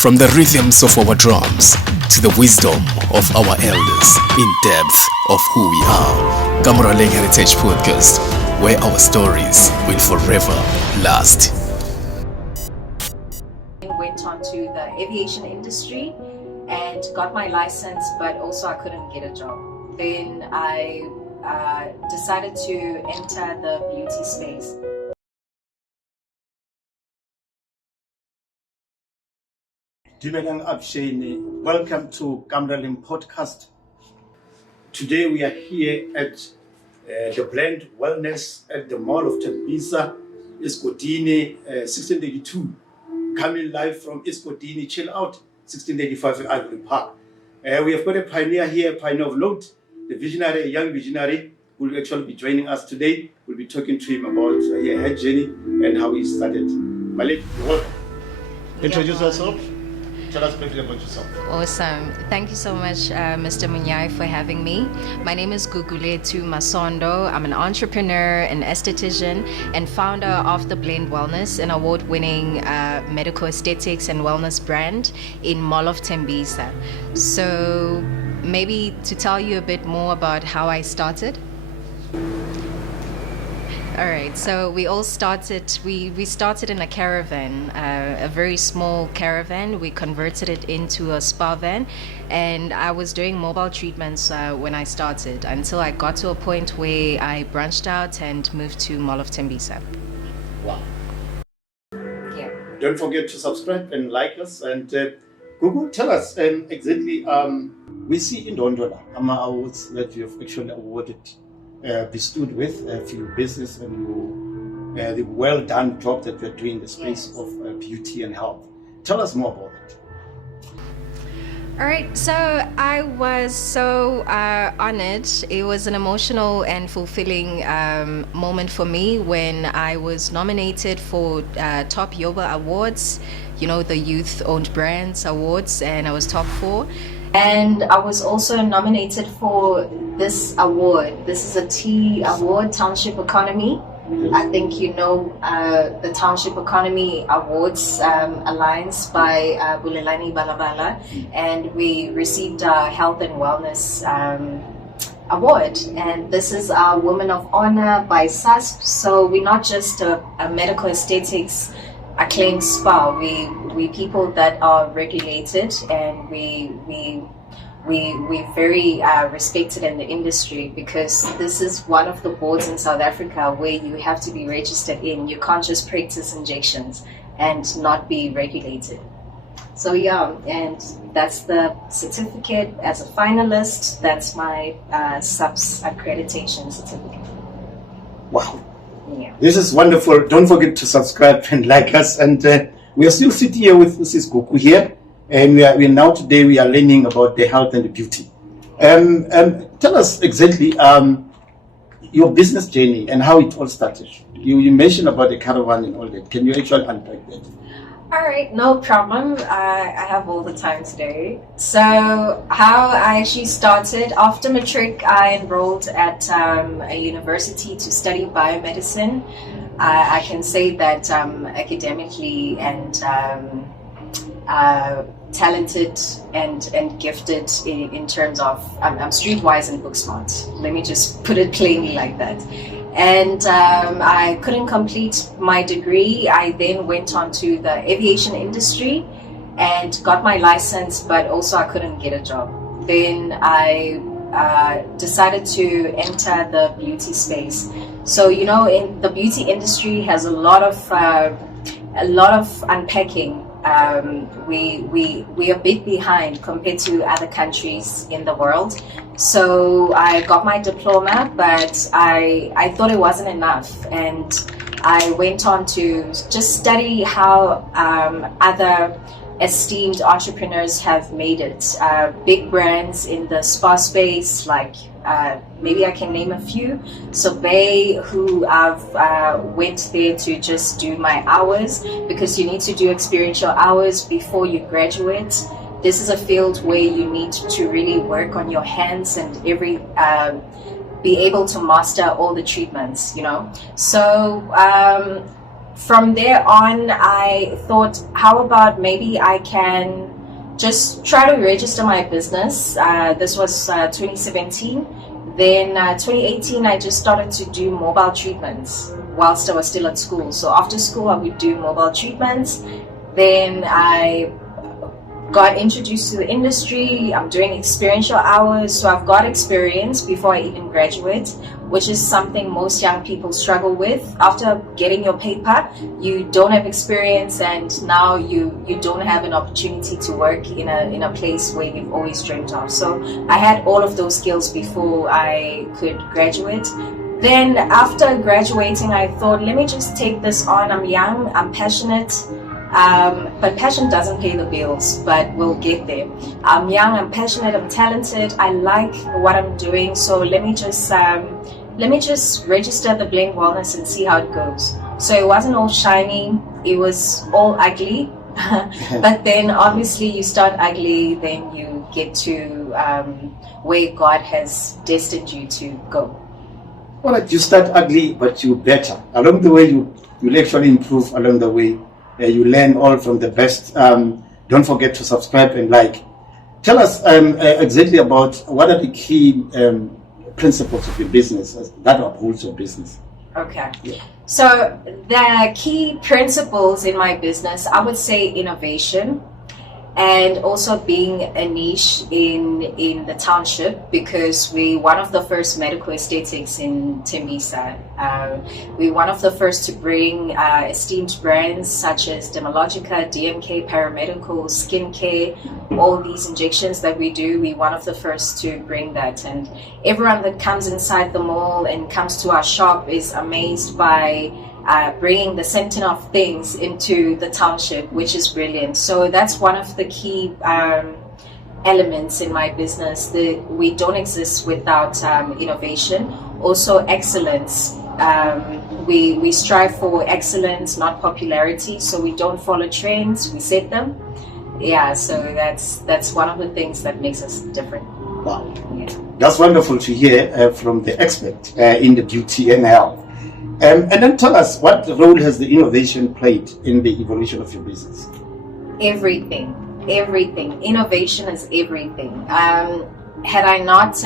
From the rhythms of our drums to the wisdom of our elders in depth of who we are. Kamoraleng Heritage Podcast, where our stories will forever last. I went on to the aviation industry and got my license, but also I couldn't get a job. Then I decided to enter the beauty space. Dumelang Abshane, welcome to Kamoraleng Podcast. Today we are here at the Blend Wellness at the Mall of thembisa, Eskodini, 1682. Coming live from Eskodini, chill out, 1685 Ivory Park. We have got a pioneer here, pioneer of note, the visionary, a young visionary, who will actually be joining us today. We'll be talking to him about her journey and how he started. Malik, welcome. Introduce yourself. Tell us briefly about yourself. Awesome. Thank you so much, Mr. Munyai, for having me. My name is Gugu Masondo. I'm an entrepreneur, an aesthetician, and founder of the Blend Wellness, an award-winning medical aesthetics and wellness brand in Mall of Thembisa. So maybe to tell you a bit more about how I started. All right, so we started in a caravan, a very small caravan. We converted it into a spar van, and I was doing mobile treatments when I started until I got to a point where I branched out and moved to Mall of Thembisa. Wow. Yeah. Don't forget to subscribe and like us. And Gugu, tell us exactly, we see in Dondola, awards that you have actually awarded, bestowed with for your business and the well done job that you're doing in the space of beauty and health. Tell us more about it. All right, so I was so honored. It was an emotional and fulfilling moment for me when I was nominated for Top Yoba Awards, you know, the Youth-Owned Brands Awards, and I was top 4. And I was also nominated for this award. This is a T award, Township Economy. I think you know the Township Economy Awards Alliance by Bulelani Balabala, and we received a Health and Wellness Award. And this is our Woman of Honor by SASP. So we're not just a medical aesthetics acclaimed spa. We people that are regulated, and we're very respected in the industry, because this is one of the boards in South Africa where you have to be registered in. You can't just practice injections and not be regulated. So yeah, and that's the certificate as a finalist. That's my SUPS accreditation certificate. Wow. Yeah. This is wonderful. Don't forget to subscribe and like us. And we are still sitting here with Mrs. Gugu here. And we are learning about the health and the beauty. Tell us exactly your business journey and how it all started. You mentioned about the caravan and all that. Can you actually unpack that? All right, no problem. I have all the time today. So how I actually started, after matric, I enrolled at a university to study biomedicine. I can say that academically and talented and gifted in terms of I'm streetwise and book smart. Let me just put it plainly like that. And I couldn't complete my degree. I then went on to the aviation industry and got my license, but also I couldn't get a job. Then I decided to enter the beauty space. So you know, in the beauty industry has a lot of unpacking. We are a bit behind compared to other countries in the world. So I got my diploma, but I thought it wasn't enough, and I went on to just study how other esteemed entrepreneurs have made it. Big brands in the spa space, like maybe I can name a few. So Bay, who I've went there to just do my hours, because you need to do experiential hours before you graduate. This is a field where you need to really work on your hands and be able to master all the treatments, you know. So from there on, I thought, how about maybe I can just try to register my business. This was 2017. Then 2018, I just started to do mobile treatments whilst I was still at school. So after school, I would do mobile treatments. Then I got introduced to the industry. I'm doing experiential hours, so I've got experience before I even graduate, which is something most young people struggle with. After getting your paper, you don't have experience, and now you don't have an opportunity to work in a place where you've always dreamt of. So I had all of those skills before I could graduate. Then after graduating, I thought, let me just take this on. I'm young, I'm passionate. But passion doesn't pay the bills, but we'll get there. I'm young, I'm passionate, I'm talented, I like what I'm doing, so let me just register the Blend Wellness and see how it goes. So it wasn't all shiny, it was all ugly. But then obviously you start ugly, then you get to where God has destined you to go. Well, like you start ugly, but you better. Along the way, you'll actually improve along the way. You learn all from the best. Don't forget to subscribe and like. Tell us exactly about what are the key principles of your business that upholds your business. Okay. Yeah. So the key principles in my business, I would say innovation, and also being a niche in the township, because we're one of the first medical aesthetics in Thembisa. We're one of the first to bring esteemed brands such as Dermalogica, DMK, Paramedical, Skincare, all these injections that we do. We're one of the first to bring that, and everyone that comes inside the mall and comes to our shop is amazed by bringing the center of things into the township, which is brilliant. So that's one of the key elements in my business. We don't exist without innovation. Also excellence. We strive for excellence, not popularity. So we don't follow trends, we set them. Yeah, so that's one of the things that makes us different. Wow. Yeah. That's wonderful to hear from the expert in the beauty and health. And then tell us, what role has the innovation played in the evolution of your business? Everything. Innovation is everything. Had I not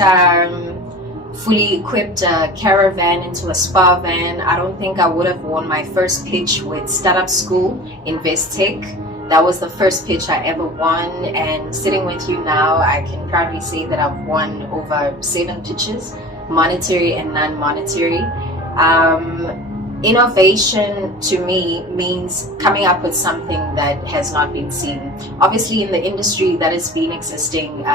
fully equipped a caravan into a spar van, I don't think I would have won my first pitch with Startup School, Investec. That was the first pitch I ever won, and sitting with you now, I can proudly say that I've won over 7 pitches, monetary and non-monetary. Innovation to me means coming up with something that has not been seen. Obviously in the industry that has been existing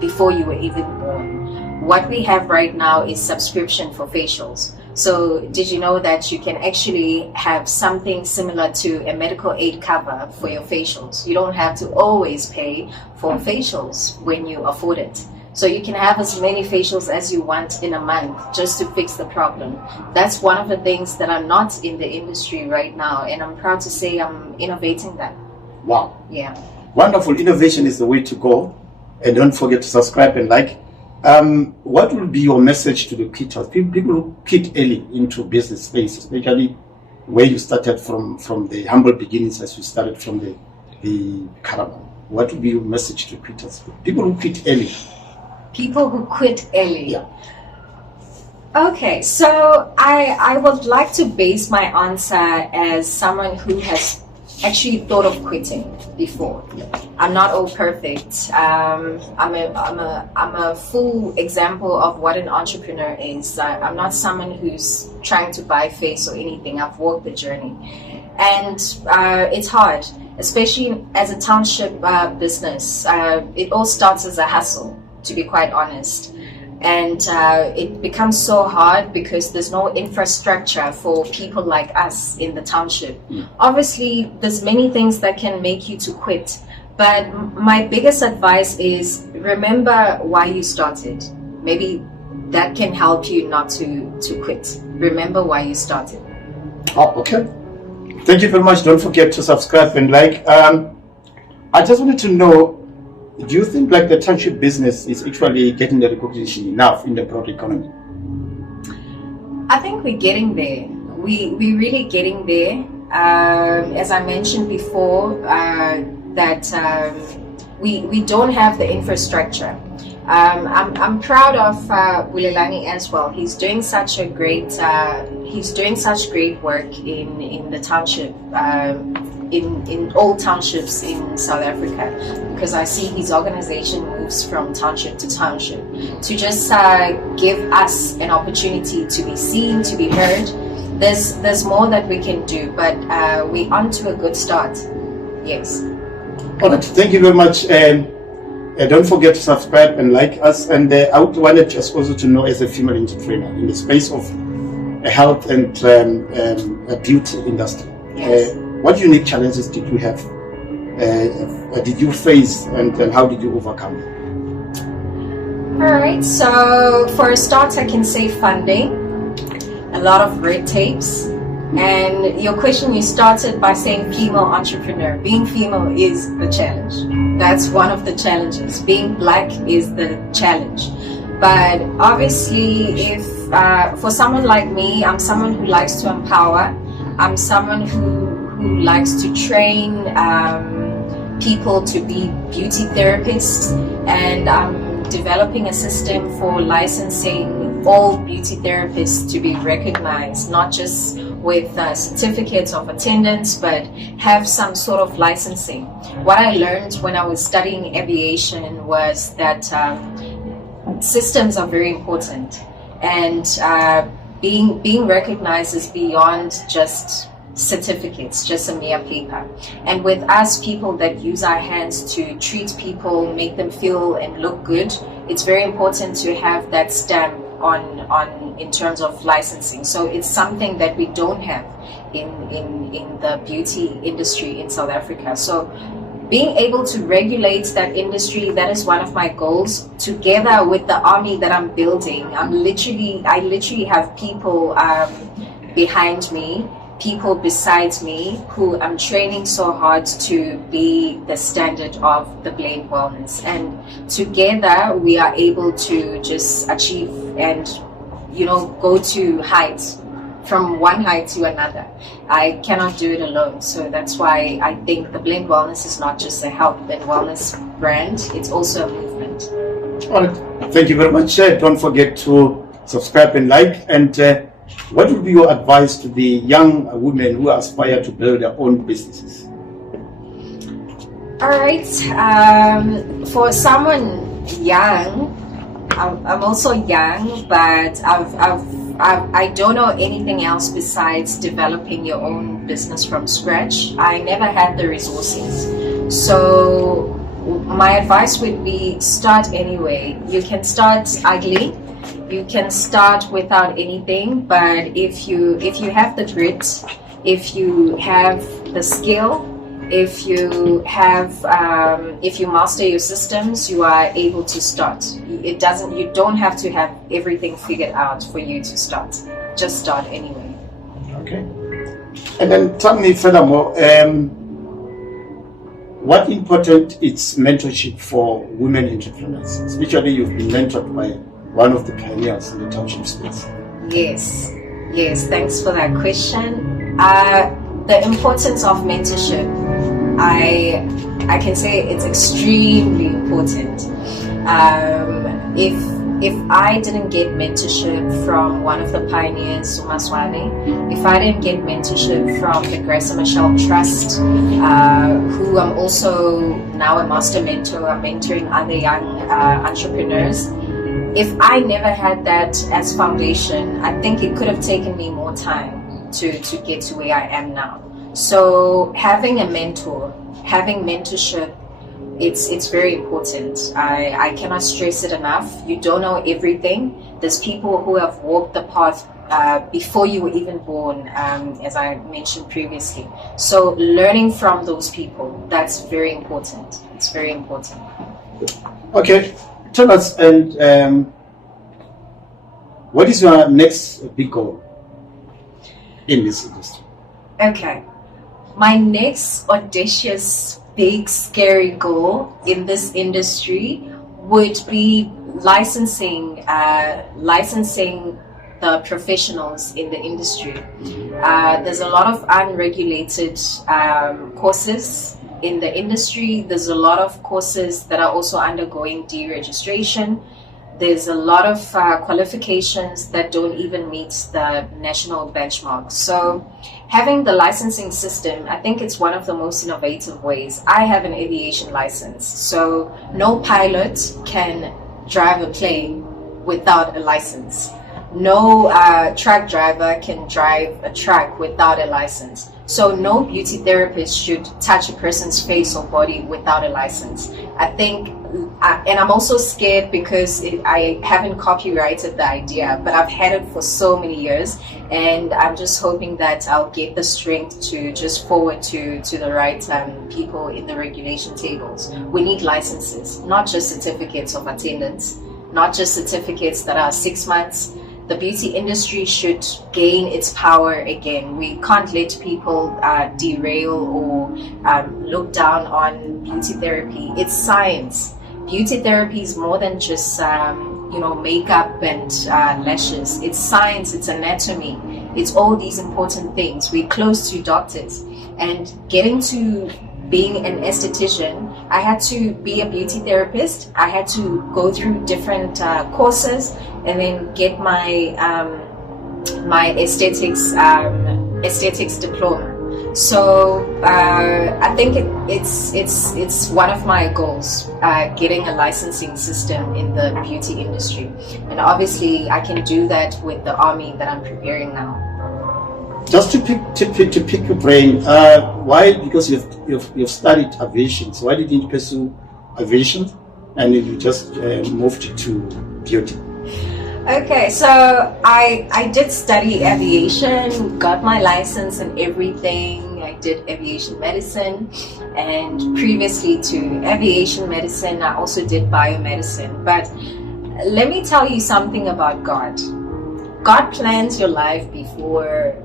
before you were even born. What we have right now is subscription for facials. So did you know that you can actually have something similar to a medical aid cover for your facials? You don't have to always pay for facials when you afford it. So you can have as many facials as you want in a month just to fix the problem. That's one of the things that are not in the industry right now, and I'm proud to say I'm innovating that. Wow. Yeah. Wonderful. Innovation is the way to go. And don't forget to subscribe and like. What will be your message to the quitters? People who quit early into business space, especially where you started from the humble beginnings as you started from the caravan. What will be your message to quitters? People who quit early. People who quit early. Yeah. Okay, so I would like to base my answer as someone who has actually thought of quitting before. I'm not all perfect. I'm a full example of what an entrepreneur is. I'm not someone who's trying to buy face or anything. I've walked the journey, and it's hard, especially as a township business. It all starts as a hustle, to be quite honest, and it becomes so hard because there's no infrastructure for people like us in the township. Obviously there's many things that can make you to quit, but my biggest advice is remember why you started. Maybe that can help you not to quit. Remember why you started. Oh, okay. Thank you very much. Don't forget to subscribe and like. I just wanted to know, do you think like the township business is actually getting the recognition enough in the broad economy? I think we're getting there. We're really getting there. As I mentioned before, that we don't have the infrastructure. I'm proud of Bulelani as well. He's doing such great work in the township, in all townships in South Africa, because I see his organization moves from township to township to just give us an opportunity to be seen, to be heard. There's more that we can do, but we're on to a good start. Yes. All right, thank you very much. Don't forget to subscribe and like us. And I wanted just also to know, as a female entrepreneur in the space of health and beauty industry, Yes. what unique challenges did you have? Did you face, and how did you overcome them? All right. So for a start, I can say funding, a lot of red tapes. And your question, you started by saying female entrepreneur. Being female is the challenge. That's one of the challenges. Being black is the challenge. But obviously, if for someone like me, I'm someone who likes to empower. I'm someone who likes to train people to be beauty therapists, and I'm developing a system for licensing all beauty therapists to be recognized, not just with certificates of attendance, but have some sort of licensing. What I learned when I was studying aviation was that systems are very important, and being recognized is beyond just certificates, just a mere paper. And with us, people that use our hands to treat people, make them feel and look good, it's very important to have that stamp on in terms of licensing. So it's something that we don't have in the beauty industry in South Africa. So being able to regulate that industry, that is one of my goals. Together with the army that I'm building, I literally have people behind me, people besides me, who I'm training so hard to be the standard of the blend wellness. And together we are able to just achieve and, go to heights, from one height to another. I cannot do it alone. So that's why I think the blend wellness is not just a health and wellness brand, it's also a movement. All right, thank you very much. Don't forget to subscribe and like. And what would be your advice to the young women who aspire to build their own businesses? All right. For someone young, I'm also young, but I don't know anything else besides developing your own business from scratch. I never had the resources. So my advice would be start anyway. You can start ugly. You can start without anything, but if you have the grit, if you have the skill, if you master your systems, you are able to start. You don't have to have everything figured out for you to start. Just start anyway. Okay. And then tell me furthermore, what important is mentorship for women entrepreneurs? Especially you've been mentored by one of the pioneers in the township space. Yes, thanks for that question. The importance of mentorship, I can say it's extremely important. If I didn't get mentorship from one of the pioneers, Umaswane, if I didn't get mentorship from the Grace Michelle Trust, who I'm also now a master mentor, I'm mentoring other young entrepreneurs. If I never had that as foundation, I think it could have taken me more time to get to where I am now. So having a mentor, having mentorship, it's very important. I cannot stress it enough. You don't know everything. There's people who have walked the path before you were even born, as I mentioned previously. So learning from those people, that's very important. It's very important. Okay. Tell us, and what is your next big goal in this industry? Okay. My next audacious, big, scary goal in this industry would be licensing the professionals in the industry. There's a lot of unregulated courses in the industry. There's a lot of courses that are also undergoing deregistration. There's a lot of qualifications that don't even meet the national benchmark. So having the licensing system, I think it's one of the most innovative ways. I have an aviation license, so no pilot can drive a plane without a license. No truck driver can drive a truck without a license. So no beauty therapist should touch a person's face or body without a license. I think, and I'm also scared because I haven't copyrighted the idea, but I've had it for so many years, and I'm just hoping that I'll get the strength to just forward to the right people in the regulation tables. We need licenses, not just certificates of attendance, not just certificates that are 6 months. The beauty industry should gain its power again. We can't let people derail or look down on beauty therapy. It's science. Beauty therapy is more than just makeup and lashes. It's science, it's anatomy, it's all these important things. We're close to doctors, and getting to being an aesthetician, I had to be a beauty therapist. I had to go through different courses and then get my my aesthetics diploma. So I think it's one of my goals, getting a licensing system in the beauty industry, and obviously I can do that with the army that I'm preparing now. Just to pick your brain, why? Because you've studied aviation. So why didn't you pursue aviation, and you just moved to beauty? Okay, so I did study aviation, got my license and everything. I did aviation medicine, and previously to aviation medicine, I also did biomedicine. But let me tell you something about God. God plans your life before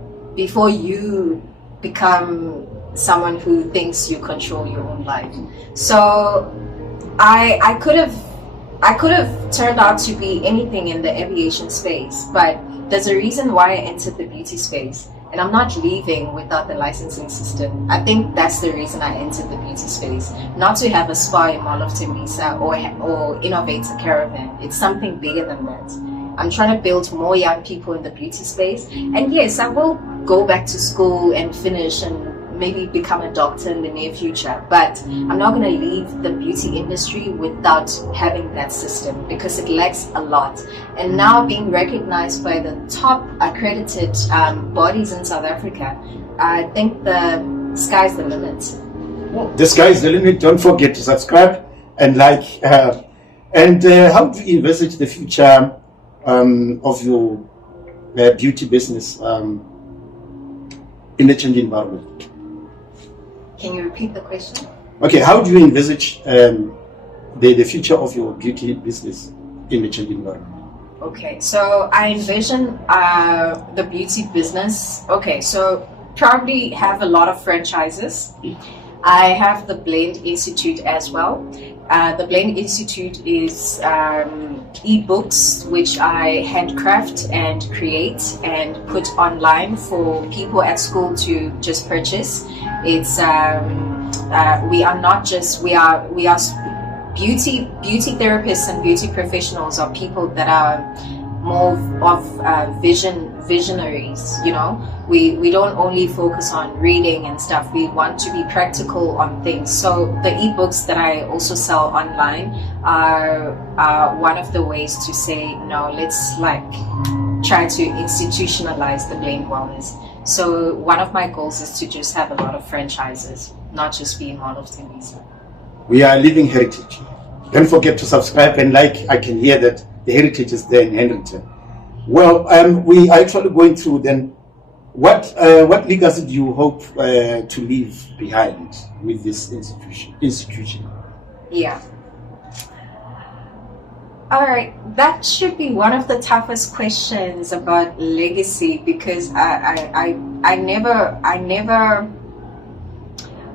you become someone who thinks you control your own life. So I could have turned out to be anything in the aviation space, but there's a reason why I entered the beauty space, and I'm not leaving without the licensing system. I think that's the reason I entered the beauty space, not to have a spa in Mall of Thembisa or innovate a caravan. It's something bigger than that. I'm trying to build more young people in the beauty space, and yes, I will go back to school and finish and maybe become a doctor in the near future, but I'm not going to leave the beauty industry without having that system, because it lacks a lot. And now being recognized by the top accredited bodies in South Africa, I think the sky's the limit. The sky's the limit. Don't forget to subscribe and like. And how do you envisage the future of your beauty business in the changing environment? Can you repeat the question? Okay, how do you envisage the future of your beauty business in the changing environment? Okay, so I envision the beauty business. Okay, so probably have a lot of franchises. I have the Blend Institute as well. The Blend Institute is e-books which I handcraft and create and put online for people at school to just purchase. It's we are beauty therapists and beauty professionals are people that are more of visionaries, you know. We don't only focus on reading and stuff. We want to be practical on things. So the ebooks that I also sell online are one of the ways to say, no, let's try to institutionalize the Blend Wellness. So one of my goals is to just have a lot of franchises, not just be in one of Thembisa. We are living heritage. Don't forget to subscribe and like. I can hear that the heritage is there in Henderson. Well, we are actually going through then what legacy do you hope to leave behind with this institution? Yeah. All right, that should be one of the toughest questions about legacy, because I never.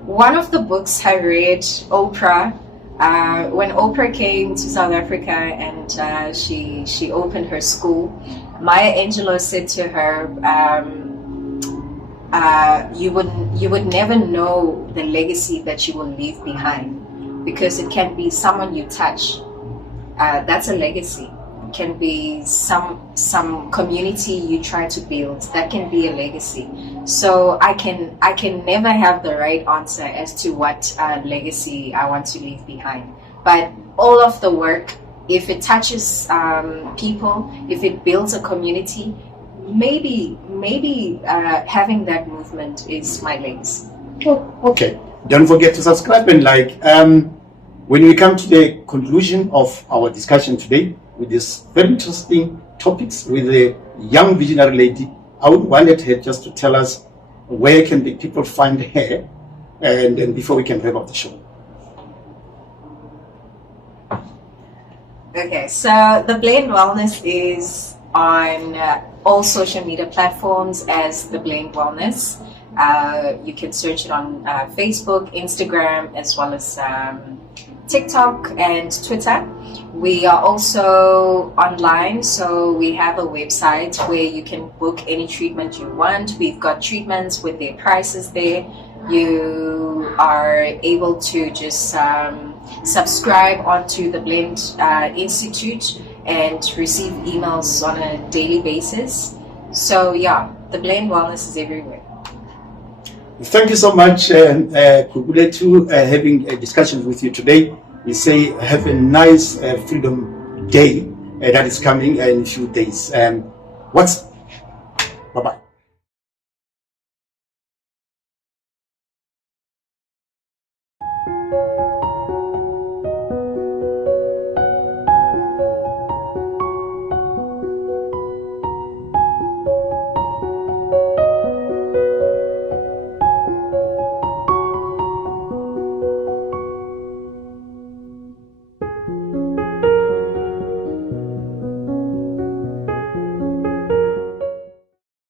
One of the books I read, Oprah, When Oprah came to South Africa and she opened her school, Maya Angelou said to her, you would never know the legacy that you will leave behind, because it can be someone you touch. That's a legacy. It can be some community you try to build. That can be a legacy. So I can never have the right answer as to what legacy I want to leave behind. But all of the work, if it touches people, if it builds a community, maybe having that movement is my legacy. Oh, okay. Don't forget to subscribe and like. When we come to the conclusion of our discussion today with this very interesting topics with a young visionary lady, I would wanted her just to tell us where can the people find her, and then before we can wrap up the show. Okay, so The Blend Wellness is on all social media platforms as The Blend Wellness. You can search it on Facebook, Instagram, as well as TikTok and Twitter. We are also online, so we have a website where you can book any treatment you want. We've got treatments with their prices there. You are able to just subscribe onto the Blend Institute and receive emails on a daily basis. So yeah, The Blend Wellness is everywhere. Thank you so much, Gugu, having a discussion with you today. We say have a nice Freedom Day that is coming in a few days. Bye-bye.